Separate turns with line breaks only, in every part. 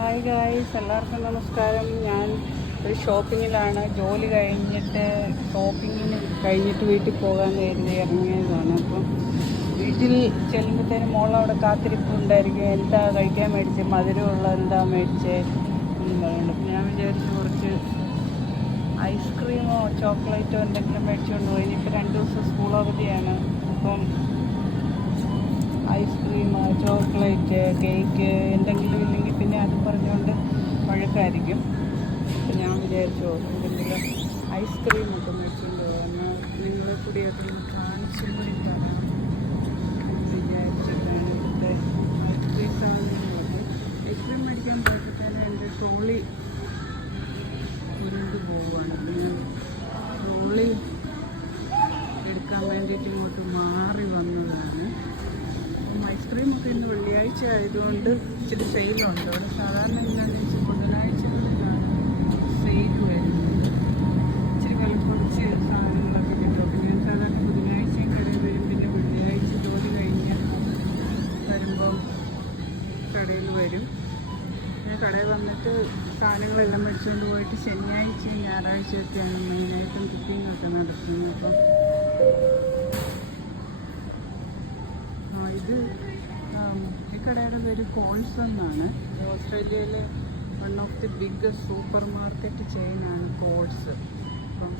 Hi guys എല്ലാവർക്കും നമസ്കാരം. ഞാൻ ഒരു ഷോപ്പിങ്ങിലാണ് ജോലി കഴിഞ്ഞിട്ട് ഷോപ്പിങ്ങിന് കഴിഞ്ഞിട്ട് വീട്ടിൽ പോകാൻ കരുതി ഇറങ്ങിയതാണ്. അപ്പം വീട്ടിൽ ചെല്ലുമ്പോഴത്തേനും മോളവിടെ കാത്തിരിപ്പ് ഉണ്ടായിരിക്കും എന്താ കഴിക്കാൻ മേടിച്ച്? മധുരമുള്ള എന്താ മേടിച്ചേ? എന്ന് പറയുന്നുണ്ട് ഞാൻ വിചാരിച്ചു കുറച്ച് ഐസ്ക്രീമോ ചോക്ലേറ്റോ എന്തെങ്കിലും മേടിച്ചുകൊണ്ട് പോയി. ഇനിയിപ്പോൾ രണ്ട് ദിവസം സ്കൂൾ അവധിയാണ്. അപ്പം ഐസ്ക്രീം ചോക്ലേറ്റ് കേക്ക് എന്തെങ്കിലും ഇല്ലെങ്കിൽ പിന്നെ അത് പറഞ്ഞുകൊണ്ട് വഴക്കായിരിക്കും. ഞാൻ വിചാരിച്ചു എന്തെങ്കിലും ഐസ്ക്രീം ഒക്കെ മേടിച്ചുകൊണ്ട് പോകാൻ നിങ്ങളെ കൂടിയൊക്കെ ഒന്ന് കാണിച്ചും കൂടി തരാം വിചാരിച്ചിട്ടാണ് ഇവിടുത്തെ ഐസ്ക്രീം സാധനങ്ങളൊക്കെ ഐസ്ക്രീം മേടിക്കാൻ പോയപ്പോഴത്തേനും എന്റെ ട്രോളി ഉരുണ്ട് പോവുകയാണ്. ഞാൻ ട്രോളി എടുക്കാൻ വേണ്ടിയിട്ട് ഇങ്ങോട്ട് മാറി ഇന്ന് വെള്ളിയാഴ്ച ആയതുകൊണ്ട് ഇച്ചിരി സെയിലുണ്ട് അവിടെ സാധാരണ എന്താണെന്ന് വെച്ചാൽ ബുധനാഴ്ചകളിലാണ് സെയിൽ വരുന്നത്. ഇച്ചിരി വില കുറച്ച് സാധനങ്ങളൊക്കെ കിട്ടും. ഞാൻ സാധാരണ ബുധനാഴ്ചയും കടയിൽ വരും. പിന്നെ വെള്ളിയാഴ്ച ജോലി കഴിഞ്ഞ് വരുമ്പം കടയിൽ വരും. പിന്നെ കടയിൽ വന്നിട്ട് സാധനങ്ങളെല്ലാം മേടിച്ചുകൊണ്ട് പോയിട്ട് ശനിയാഴ്ചയും ഞായറാഴ്ചയൊക്കെയാണ് മെയിനായിട്ടും കുക്കിംഗ് ഒക്കെ നടത്തുന്നത്. അപ്പം ഇത് ഈ കോൾസ് എന്നാണ്. ഓസ്ട്രേലിയയിലെ one of the biggest supermarket ചെയിനാണ് Coles അപ്പം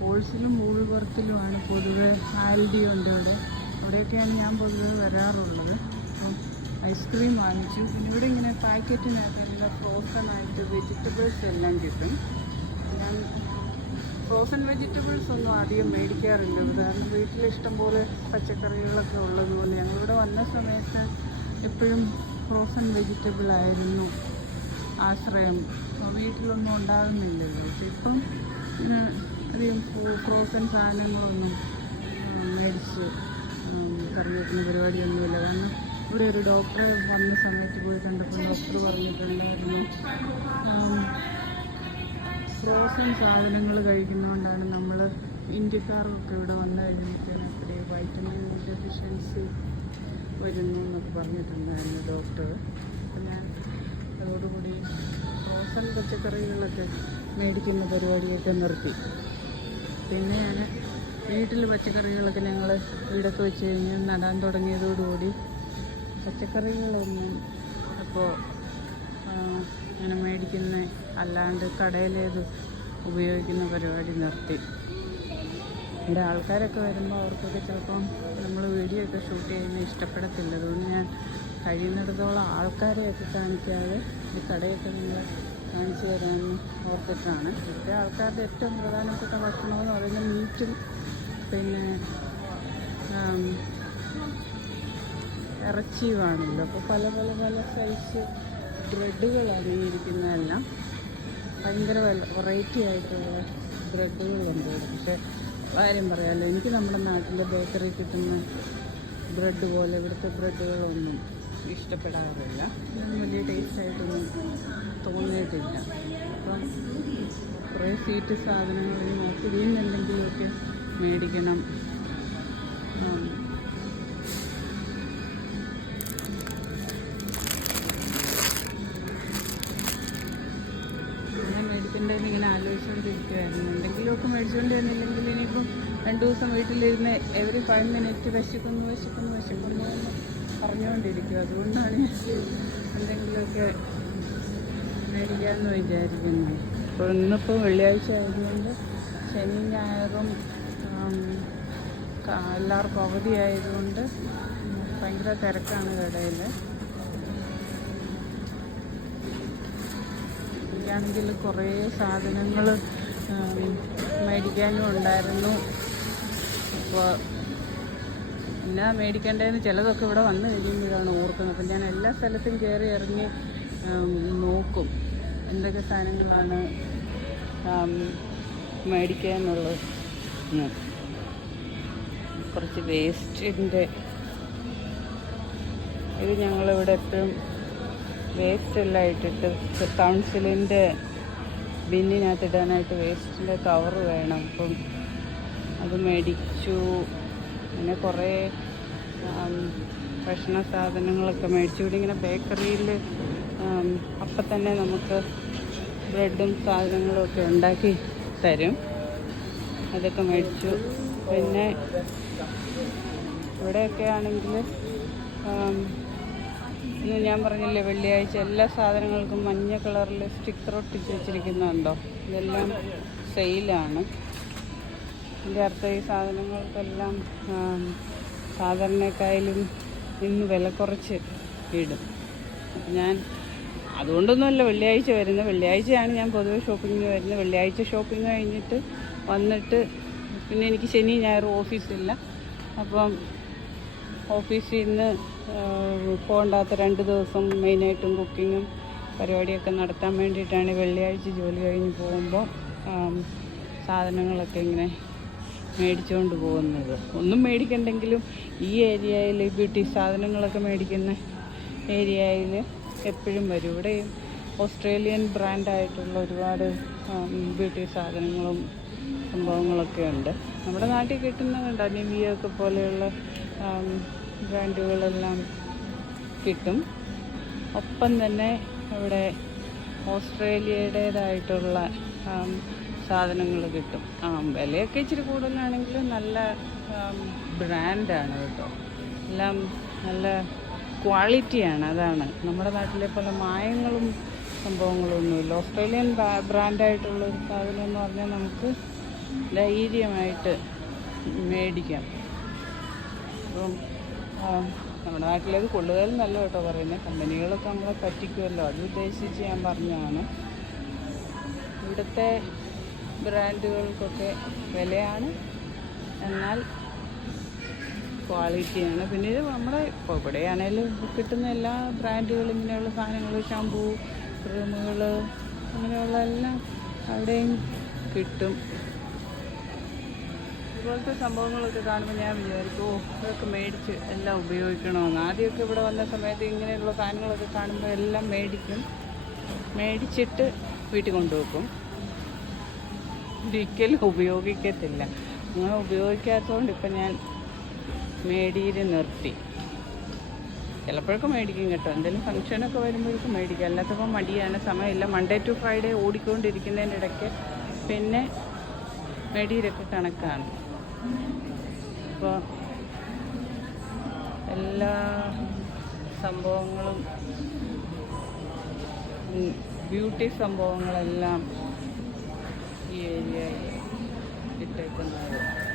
കോൾസിലും വൂൾവർത്തിലുമാണ് പൊതുവെ ആൽഡി ഉണ്ട് ഇവിടെ. അവിടെയൊക്കെയാണ് ഞാൻ പൊതുവെ വരാറുള്ളത്. അപ്പം ഐസ്ക്രീം വാങ്ങിച്ചു. പിന്നെ ഇവിടെ ഇങ്ങനെ പാക്കറ്റിനകത്തെല്ലാം ഫ്രോസൺ ആയിട്ട് വെജിറ്റബിൾസ് എല്ലാം കിട്ടും. ഞാൻ ഫ്രോസൺ വെജിറ്റബിൾസ് ഒന്നും അധികം മേടിക്കാറില്ല. കാരണം വീട്ടിൽ ഇഷ്ടംപോലെ പച്ചക്കറികളൊക്കെ ഉള്ളതുകൊണ്ട് ഞങ്ങളിവിടെ വന്ന സമയത്ത് എപ്പോഴും ഫ്രോസൺ വെജിറ്റബിൾ ആയിരുന്നു ആശ്രയം. വീട്ടിലൊന്നും ഉണ്ടാകുന്നില്ലല്ലോ. ഇപ്പം അധികം ഫ്രോസൺ സാധനങ്ങളൊന്നും മേടിച്ച് കറി പരിപാടിയൊന്നുമില്ല. കാരണം ഇവിടെ ഒരു ഡോക്ടറെ വന്ന സമയത്ത് പോയി കണ്ടപ്പോൾ ഡോക്ടർ പറഞ്ഞിട്ടുണ്ടായിരുന്നു ഫ്രോസൺ സാധനങ്ങൾ കഴിക്കുന്നതുകൊണ്ടാണ് നമ്മൾ ഇന്ത്യക്കാർക്കൊക്കെ ഇവിടെ വന്നു അത്രയും വൈറ്റമിൻ ഡെഫിഷ്യൻസി വരുന്നു എന്നൊക്കെ പറഞ്ഞിട്ടുണ്ടായിരുന്നു ഡോക്ടർ. അപ്പം ഞാൻ അതോടുകൂടി ഫ്രോസൺ പച്ചക്കറികളൊക്കെ മേടിക്കുന്ന പരിപാടിയൊക്കെ നിർത്തി. പിന്നെ ഞാൻ വീട്ടിൽ പച്ചക്കറികളൊക്കെ ഞങ്ങൾ വീടൊക്കെ വെച്ച് കഴിഞ്ഞ് നടാൻ തുടങ്ങിയതോടുകൂടി പച്ചക്കറികളൊന്നും അപ്പോൾ ഞാൻ മേടിക്കുന്ന അല്ലാണ്ട് കടയിലേത് ഉപയോഗിക്കുന്ന പരിപാടി നിർത്തി. ഇവിടെ ആൾക്കാരൊക്കെ വരുമ്പോൾ അവർക്കൊക്കെ ചിലപ്പം നമ്മൾ വീഡിയോ ഒക്കെ ഷൂട്ട് ചെയ്യുന്നത് ഇഷ്ടപ്പെടത്തില്ല. അതുകൊണ്ട് ഞാൻ കഴിയുന്നിടത്തോളം ആൾക്കാരെയൊക്കെ കാണിക്കാതെ ഈ കടയൊക്കെ നിങ്ങൾ കാണിച്ചു തരാമെന്ന് ഓർത്തിട്ടാണ്. ഇപ്പോഴത്തെ ആൾക്കാരുടെ ഏറ്റവും പ്രധാനപ്പെട്ട ഭക്ഷണമെന്ന് പറയുന്നത് മീറ്റും പിന്നെ ഇറച്ചിയുമാണല്ലോ അപ്പോൾ പല പല പല സൈസ് ബ്രെഡുകൾ ഈ ഇരിക്കുന്നതെല്ലാം. ഭയങ്കര വെറൈറ്റി ആയിട്ടുള്ള ബ്രെഡുകളുണ്ട് പക്ഷേ കാര്യം പറയാമല്ലോ എനിക്ക് നമ്മുടെ നാട്ടിലെ ബേക്കറി കിട്ടുന്ന ബ്രെഡ് പോലെ ഇവിടുത്തെ ബ്രെഡുകളൊന്നും ഇഷ്ടപ്പെടാറില്ല. വലിയ ടേസ്റ്റ് ആയിട്ടൊന്നും തോന്നിയിട്ടില്ല. അപ്പം കുറേ സ്വീറ്റ് സാധനങ്ങൾ നോക്കി. വീണ്ടെന്തെങ്കിലുമൊക്കെ മേടിക്കണം. ഞാൻ മേടിക്കേണ്ടതെന്ന് ഇങ്ങനെ ആലോചിച്ചുകൊണ്ടിരിക്കുമായിരുന്നു എന്തെങ്കിലുമൊക്കെ മേടിച്ചുകൊണ്ട് തന്നില്ലെങ്കിൽ ഇനിയിപ്പം രണ്ട് ദിവസം വീട്ടിലിരുന്ന് എവറി ഫൈവ് മിനിറ്റ് വിശക്കുന്നു വിശക്കുന്നു വിശക്കുന്നു എന്ന് പറഞ്ഞുകൊണ്ടിരിക്കും. അതുകൊണ്ടാണ് എന്തെങ്കിലുമൊക്കെ മേടിക്കാമെന്ന് വിചാരിക്കുന്നത് അപ്പോൾ ഇന്നിപ്പോൾ വെള്ളിയാഴ്ച ആയതുകൊണ്ട് ശനി ഞായറും എല്ലാവർക്കും അവധി ആയതുകൊണ്ട് ഭയങ്കര തിരക്കാണ് കടയിൽ എനിക്കാണെങ്കിൽ കുറേ സാധനങ്ങൾ മേടിക്കാനും ഉണ്ടായിരുന്നു. അപ്പോൾ എന്നാ മേടിക്കേണ്ടതെന്ന് ചിലതൊക്കെ ഇവിടെ വന്ന് കഴിയുമ്പോഴാണ് ഓർക്കുന്നത്. അപ്പം ഞാൻ എല്ലാ സ്ഥലത്തും കയറി ഇറങ്ങി നോക്കും എന്തൊക്കെ സാധനങ്ങളാണ് മേടിക്കുക എന്നുള്ളത്. കുറച്ച് വേസ്റ്റിന്റെ ഇത് ഞങ്ങളിവിടെ എപ്പോഴും വേസ്റ്റ് എല്ലാം ഇട്ടിട്ട് കൗൺസിലിന്റെ ബിന്നിനകത്ത് ഇടാനായിട്ട് വേസ്റ്റിന്റെ കവർ വേണം. അപ്പം അത് മേടിച്ചു. പിന്നെ കുറേ ഭക്ഷണ സാധനങ്ങളൊക്കെ മേടിച്ചു. ഇവിടെ ഇങ്ങനെ ബേക്കറിയിൽ അപ്പം തന്നെ നമുക്ക് ബ്രെഡും സാധനങ്ങളും ഒക്കെ ഉണ്ടാക്കി തരും. അതൊക്കെ മേടിച്ചു. പിന്നെ ഇവിടെയൊക്കെ ആണെങ്കിൽ ഇന്ന് ഞാൻ പറഞ്ഞില്ലേ വെള്ളിയാഴ്ച എല്ലാ സാധനങ്ങൾക്കും മഞ്ഞ കളറിൽ സ്റ്റിക്കർ ഒട്ടിച്ച് വെച്ചിരിക്കുന്നുണ്ടോ? ഇതെല്ലാം സെയിലാണ്. എന്റെ അർത്ഥം ഈ സാധനങ്ങൾക്കെല്ലാം സാധാരണക്കായാലും ഇന്ന് വില കുറച്ച് ഇടും. ഞാൻ അതുകൊണ്ടൊന്നുമല്ല വെള്ളിയാഴ്ച വരുന്നത് വെള്ളിയാഴ്ചയാണ് ഞാൻ പൊതുവെ ഷോപ്പിങ്ങിന് വരുന്നത്. വെള്ളിയാഴ്ച ഷോപ്പിംഗ് കഴിഞ്ഞിട്ട് വന്നിട്ട് പിന്നെ എനിക്ക് ശനി ഞായർ ഓഫീസില്ല അപ്പം ഓഫീസിൽ നിന്ന് പോകണ്ടാത്ത രണ്ട് ദിവസം മെയിനായിട്ടും കുക്കിങ്ങും പരിപാടിയൊക്കെ നടത്താൻ വേണ്ടിയിട്ടാണ് വെള്ളിയാഴ്ച ജോലി കഴിഞ്ഞ് പോകുമ്പോൾ സാധനങ്ങളൊക്കെ ഇങ്ങനെ മേടിച്ചുകൊണ്ട് പോകുന്നത്. ഒന്നും മേടിക്കണ്ടെങ്കിലും ഈ ഏരിയയിൽ ബ്യൂട്ടി സാധനങ്ങളൊക്കെ മേടിക്കുന്ന ഏരിയയിൽ എപ്പോഴും വരും. ഇവിടെ ഓസ്ട്രേലിയൻ ബ്രാൻഡായിട്ടുള്ള ഒരുപാട് ബ്യൂട്ടി സാധനങ്ങളും സംഭവങ്ങളൊക്കെ ഉണ്ട്. നമ്മുടെ നാട്ടിൽ നിവിയ ഒക്കെ പോലെയുള്ള ബ്രാൻഡുകളെല്ലാം കിട്ടും. ഒപ്പം തന്നെ ഇവിടെ ഓസ്ട്രേലിയയുടേതായിട്ടുള്ള സാധനങ്ങൾ കിട്ടും. ആ വിലയൊക്കെ ഇച്ചിരി കൂടുതലാണെങ്കിലും നല്ല ബ്രാൻഡാണ് കേട്ടോ. എല്ലാം നല്ല ക്വാളിറ്റിയാണ് അതാണ്. നമ്മുടെ നാട്ടിലെ പോലെ മായങ്ങളും സംഭവങ്ങളും ഒന്നുമില്ല ഓസ്ട്രേലിയൻ ബ്രാൻഡായിട്ടുള്ള ഒരു സാധനം എന്ന് പറഞ്ഞാൽ നമുക്ക് ധൈര്യമായിട്ട് മേടിക്കാം. അപ്പം നമ്മുടെ നാട്ടിലേക്ക് കൊള്ളുകയിൽ നല്ല കേട്ടോ പറയുന്നത് കമ്പനികളൊക്കെ നമ്മളെ പറ്റിക്കുമല്ലോ. അത് ഉദ്ദേശിച്ച് ഞാൻ പറഞ്ഞതാണ്. ഇവിടുത്തെ ബ്രാൻഡുകൾക്കൊക്കെ വിലയാണ്. എന്നാൽ ക്വാളിറ്റിയാണ്. പിന്നെ ഇത് നമ്മുടെ ഇപ്പോൾ ഇവിടെയാണേലും കിട്ടുന്ന എല്ലാ ബ്രാൻഡുകളും ഇങ്ങനെയുള്ള സാധനങ്ങൾ ഷാമ്പൂ ക്രീമുകൾ അങ്ങനെയുള്ള എല്ലാം അവിടെയും കിട്ടും. ഇതുപോലത്തെ സംഭവങ്ങളൊക്കെ കാണുമ്പോൾ ഞാൻ വിചാരിക്കും ഓ ഇതൊക്കെ മേടിച്ച് എല്ലാം ഉപയോഗിക്കണമെന്ന്. ആദ്യമൊക്കെ ഇവിടെ വന്ന സമയത്ത് ഇങ്ങനെയുള്ള സാധനങ്ങളൊക്കെ കാണുമ്പോൾ എല്ലാം മേടിക്കും. മേടിച്ചിട്ട് വീട്ടിൽ കൊണ്ടുവെക്കും. ഒരിക്കലും ഉപയോഗിക്കത്തില്ല. അങ്ങനെ ഉപയോഗിക്കാത്തതുകൊണ്ട് ഇപ്പം ഞാൻ മേടിയിൽ നിർത്തി. ചിലപ്പോഴൊക്കെ മേടിക്കും കേട്ടോ. എന്തെങ്കിലും ഫംഗ്ഷനൊക്കെ വരുമ്പോഴേക്കും മേടിക്കും. അല്ലാത്തപ്പോൾ മടിയാണ്. സമയമില്ല. മൺഡേ ടു ഫ്രൈഡേ ഓടിക്കൊണ്ടിരിക്കുന്നതിന്റെ ഇടയ്ക്ക് പിന്നെ മേടിയിലൊക്കെ കണക്കാണ്. അപ്പോൾ എല്ലാ സംഭവങ്ങളും ബ്യൂട്ടി സംഭവങ്ങളെല്ലാം ഈ ഏരിയയിൽ ഇട്ടേക്കുന്നത്.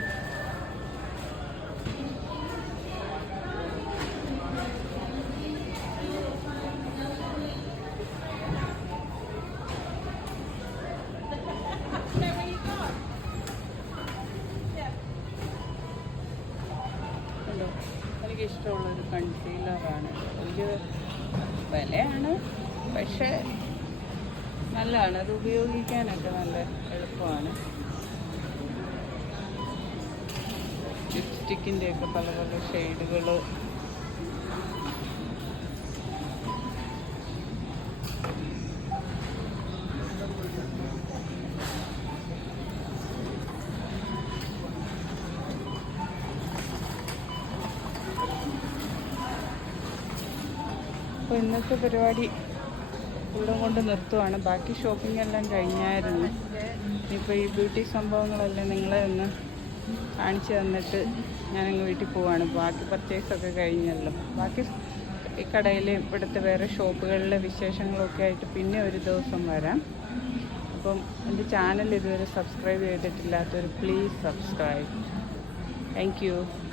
കൺസീലറാണ്. ഒരു വിലയാണ് പക്ഷേ നല്ലതാണ്. അത് ഉപയോഗിക്കാനൊക്കെ നല്ല എളുപ്പമാണ്. ലിപ്സ്റ്റിക്കിന്റെയൊക്കെ പല പല ഷെയ്ഡുകൾ അപ്പോൾ ഇന്നത്തെ പരിപാടി ഇവിടെ കൊണ്ട് നിർത്തുവാണ്. ബാക്കി ഷോപ്പിംഗ് എല്ലാം കഴിഞ്ഞായിരുന്നു. ഇപ്പോൾ ഈ ബ്യൂട്ടി സംഭവങ്ങളെല്ലാം നിങ്ങളെ ഒന്ന് കാണിച്ചു തന്നിട്ട് ഞാനങ്ങ് വീട്ടിൽ പോവാണ്. ബാക്കി പർച്ചേസൊക്കെ കഴിഞ്ഞല്ലോ. ബാക്കി ഈ കടയിൽ ഇവിടുത്തെ വേറെ ഷോപ്പുകളിലെ വിശേഷങ്ങളൊക്കെ ആയിട്ട് പിന്നെ ഒരു ദിവസം വരാം. അപ്പം എന്റെ ചാനൽ ഇതുവരെ സബ്സ്ക്രൈബ് ചെയ്തിട്ടില്ലാത്തവർ പ്ലീസ് സബ്സ്ക്രൈബ് താങ്ക്